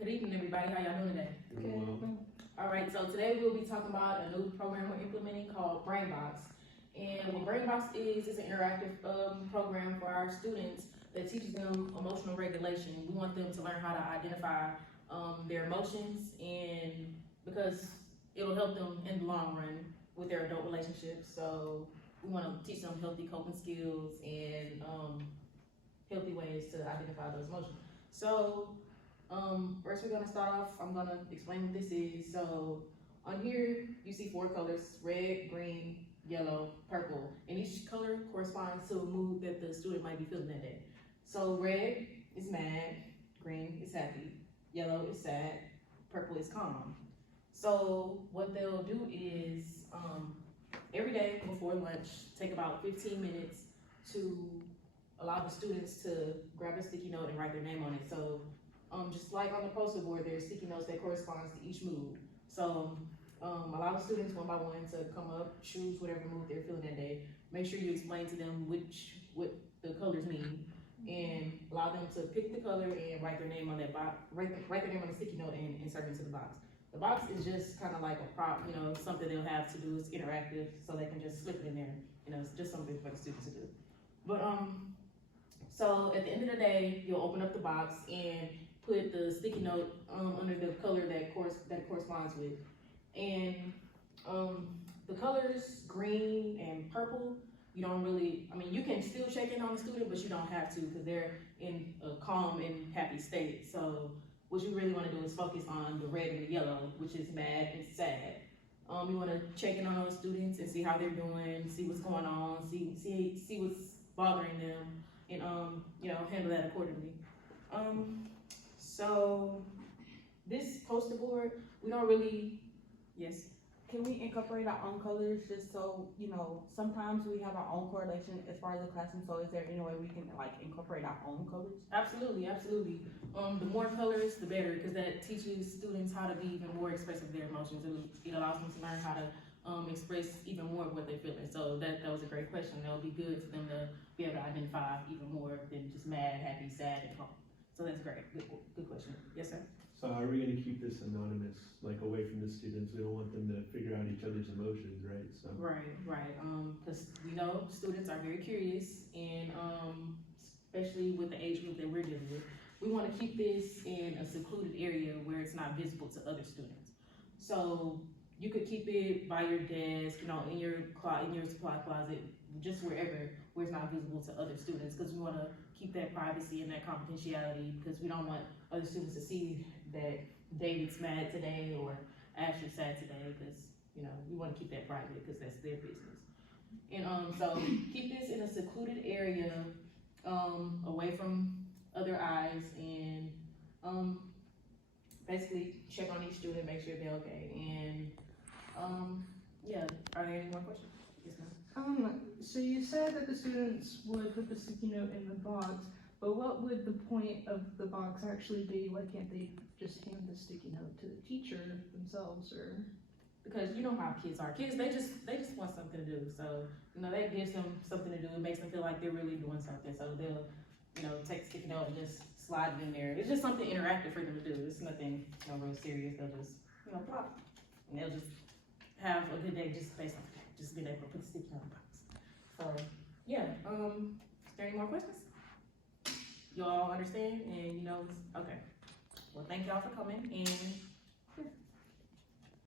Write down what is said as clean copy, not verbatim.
Good evening, everybody. How y'all doing today? Well, All right, so today we'll be talking about a new program we're implementing called BrainBox. And what BrainBox is an interactive program for our students that teaches them emotional regulation. We want them to learn how to identify their emotions, and because it'll help them in the long run with their adult relationships. So we want to teach them healthy coping skills and healthy ways to identify those emotions. So first we're gonna start off, I'm gonna explain what this is. So on here, you see 4 colors: red, green, yellow, purple. And each color corresponds to a mood that the student might be feeling that day. So red is mad, green is happy, yellow is sad, purple is calm. So what they'll do is, every day before lunch, take about 15 minutes to allow the students to grab a sticky note and write their name on it. So just like on the poster board, there's sticky notes that corresponds to each mood. So allow the students one by one to come up, choose whatever mood they're feeling that day. Make sure you explain to them what the colors mean, and allow them to pick the color and write their name on that box, write their name on a sticky note and insert it into the box. The box is just kind of like a prop, something they'll have to do. It's interactive, so they can just slip it in there. It's just something for the students to do. But so at the end of the day, you'll open up the box and put the sticky note under the color that corresponds with. And the colors green and purple, you don't really, you can still check in on the student, but you don't have to, because they're in a calm and happy state. So what you really want to do is focus on the red and the yellow, which is mad and sad. You want to check in on those students and see how they're doing, see what's going on, see what's bothering them, and handle that accordingly. So this poster board, we don't really, yes. Can we incorporate our own colors, just so, sometimes we have our own correlation as far as the classroom, so is there any way we can incorporate our own colors? Absolutely, absolutely. The more colors, the better, because that teaches students how to be even more expressive of their emotions. It allows them to learn how to express even more of what they're feeling. So that was a great question. That would be good for them to be able to identify even more than just mad, happy, sad, and calm. So that's great. Good question. Yes, sir. so how are we gonna keep this anonymous, away from the students? We don't want them to figure out each other's emotions, right? So Right. Because we know students are very curious, and especially with the age group that we're dealing with, we want to keep this in a secluded area where it's not visible to other students. So you could keep it by your desk, in your supply closet, just wherever where it's not visible to other students, because we want to keep that privacy and that confidentiality, because we don't want other students to see that David's mad today or Ashley's sad today, because we want to keep that private, because that's their business. And so keep this in a secluded area, away from other eyes, and basically check on each student, make sure they're okay. And yeah, are there any more questions? Yes, ma'am. So you said that the students would put the sticky note in the box, but what would the point of the box actually be? Why can't they just hand the sticky note to the teacher themselves, or? Because you know how kids are. Kids, they just want something to do. So, that gives them something to do. It makes them feel like they're really doing something. So they'll, take a sticky note and just slide it in there. It's just something interactive for them to do. It's nothing, real serious. They'll just, plop. And they'll just have a good day just based on just being able to put the sticky note in the box. So, yeah. Is there any more questions? You all understand? And, okay. Well, thank y'all for coming, and